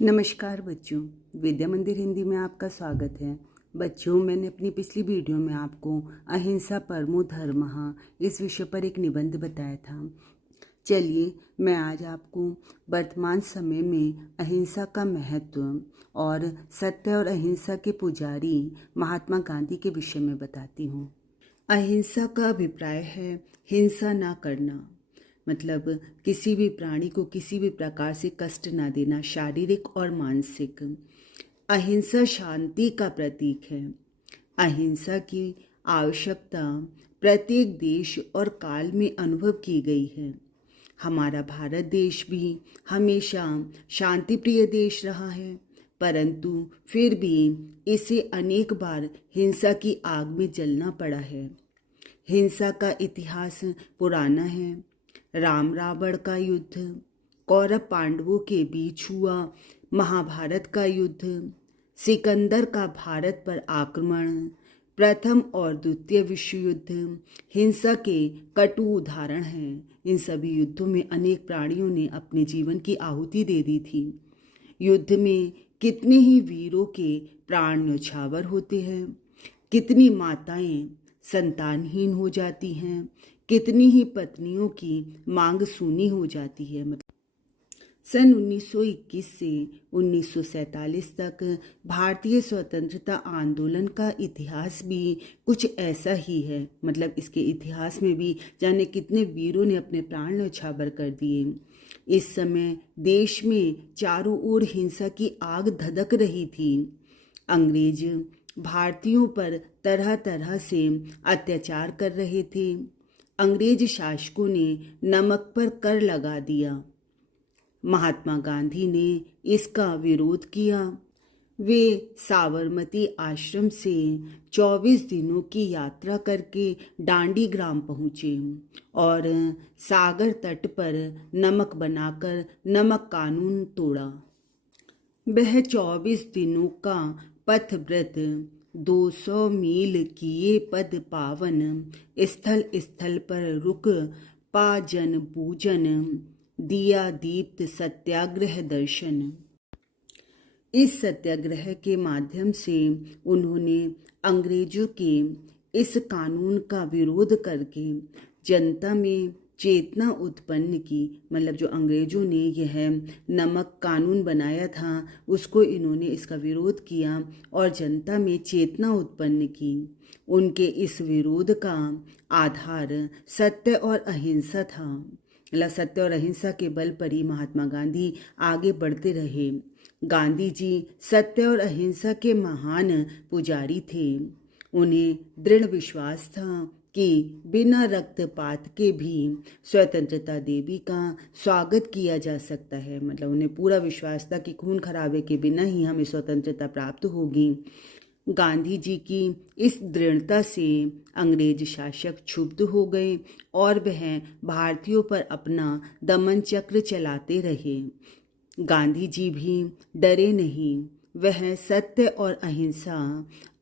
नमस्कार बच्चों, विद्या मंदिर हिंदी में आपका स्वागत है। बच्चों, मैंने अपनी पिछली वीडियो में आपको अहिंसा परमो धर्मः इस विषय पर एक निबंध बताया था। चलिए, मैं आज आपको वर्तमान समय में अहिंसा का महत्व और सत्य और अहिंसा के पुजारी महात्मा गांधी के विषय में बताती हूँ। अहिंसा का अभिप्राय है हिंसा ना करना, मतलब किसी भी प्राणी को किसी भी प्रकार से कष्ट ना देना, शारीरिक और मानसिक। अहिंसा शांति का प्रतीक है। अहिंसा की आवश्यकता प्रत्येक देश और काल में अनुभव की गई है। हमारा भारत देश भी हमेशा शांति प्रिय देश रहा है, परंतु फिर भी इसे अनेक बार हिंसा की आग में जलना पड़ा है। हिंसा का इतिहास पुराना है। राम रावण का युद्ध, कौरव पांडवों के बीच हुआ महाभारत का युद्ध, सिकंदर का भारत पर आक्रमण, प्रथम और द्वितीय विश्व युद्ध हिंसा के कटु उदाहरण हैं। इन सभी युद्धों में अनेक प्राणियों ने अपने जीवन की आहुति दे दी थी। युद्ध में कितने ही वीरों के प्राण न्यौछावर होते हैं, कितनी माताएं संतानहीन हो जाती हैं, कितनी ही पत्नियों की मांग सूनी हो जाती है। सन 1921 से 1947 तक भारतीय स्वतंत्रता आंदोलन का इतिहास भी कुछ ऐसा ही है। मतलब इसके इतिहास में भी जाने कितने वीरों ने अपने प्राण न्यौछावर कर दिए। इस समय देश में चारों ओर हिंसा की आग धधक रही थी। अंग्रेज भारतीयों पर तरह तरह से अत्याचार कर रहे थे। अंग्रेज शासकों ने नमक पर कर लगा दिया। महात्मा गांधी ने इसका विरोध किया। वे साबरमती आश्रम से 24 दिनों की यात्रा करके दांडी ग्राम पहुँचे और सागर तट पर नमक बनाकर नमक कानून तोड़ा। वह 24 दिनों का पथव्रत 200 मील किए पद पावन, स्थल स्थल पर रुक पाजन पूजन, दिया दीप्त सत्याग्रह दर्शन। इस सत्याग्रह के माध्यम से उन्होंने अंग्रेजों के इस कानून का विरोध करके जनता में चेतना उत्पन्न की। मतलब जो अंग्रेजों ने यह नमक कानून बनाया था उसको इन्होंने इसका विरोध किया और जनता में चेतना उत्पन्न की। उनके इस विरोध का आधार सत्य और अहिंसा था। मतलब सत्य और अहिंसा के बल पर ही महात्मा गांधी आगे बढ़ते रहे। गांधी जी सत्य और अहिंसा के महान पुजारी थे। उन्हें दृढ़ विश्वास था कि बिना रक्तपात के भी स्वतंत्रता देवी का स्वागत किया जा सकता है। मतलब उन्हें पूरा विश्वास था कि खून खराबे के बिना ही हमें स्वतंत्रता प्राप्त होगी। गांधी जी की इस दृढ़ता से अंग्रेज शासक क्षुब्ध हो गए और वह भारतीयों पर अपना दमन चक्र चलाते रहे। गांधी जी भी डरे नहीं। वह सत्य और अहिंसा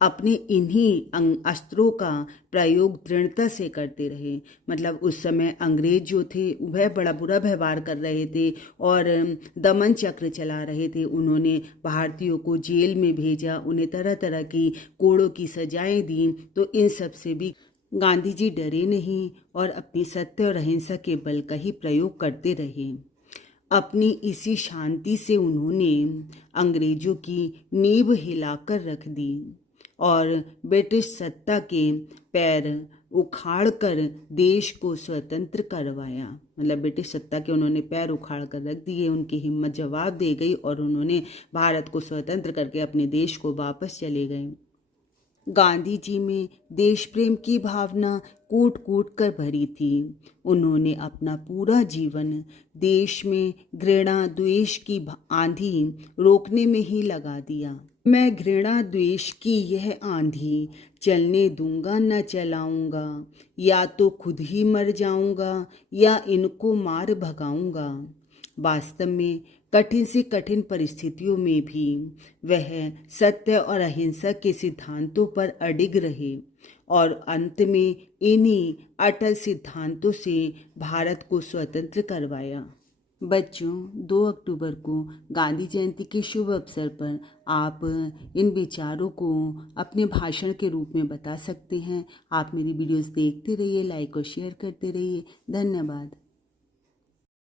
अपने इन्हीं अस्त्रों का प्रयोग दृढ़ता से करते रहे। मतलब उस समय अंग्रेज जो थे वह बड़ा बुरा व्यवहार कर रहे थे और दमन चक्र चला रहे थे। उन्होंने भारतीयों को जेल में भेजा, उन्हें तरह तरह की कोड़ों की सजाएं दी। तो इन सब से भी गांधी जी डरे नहीं और अपनी सत्य और अहिंसा के बल का ही प्रयोग करते रहे। अपनी इसी शांति से उन्होंने अंग्रेजों की नींव हिलाकर रख दी और ब्रिटिश सत्ता के पैर उखाड़कर देश को स्वतंत्र करवाया। मतलब ब्रिटिश सत्ता के उन्होंने पैर उखाड़ कर रख दिए। उनकी हिम्मत जवाब दे गई और उन्होंने भारत को स्वतंत्र करके अपने देश को वापस चले गए। गांधी जी में देश प्रेम की भावना कूट कूट कर भरी थी। उन्होंने अपना पूरा जीवन देश में घृणा द्वेष की आंधी रोकने में ही लगा दिया। मैं घृणा द्वेष की यह आंधी चलने दूंगा न चलाऊंगा, या तो खुद ही मर जाऊंगा या इनको मार भगाऊंगा। वास्तव में कठिन से कठिन परिस्थितियों में भी वह सत्य और अहिंसा के सिद्धांतों पर अडिग रहे और अंत में इन्हीं अटल सिद्धांतों से भारत को स्वतंत्र करवाया। बच्चों, 2 अक्टूबर को गांधी जयंती के शुभ अवसर पर आप इन विचारों को अपने भाषण के रूप में बता सकते हैं। आप मेरी वीडियोस देखते रहिए, लाइक और शेयर करते रहिए। धन्यवाद।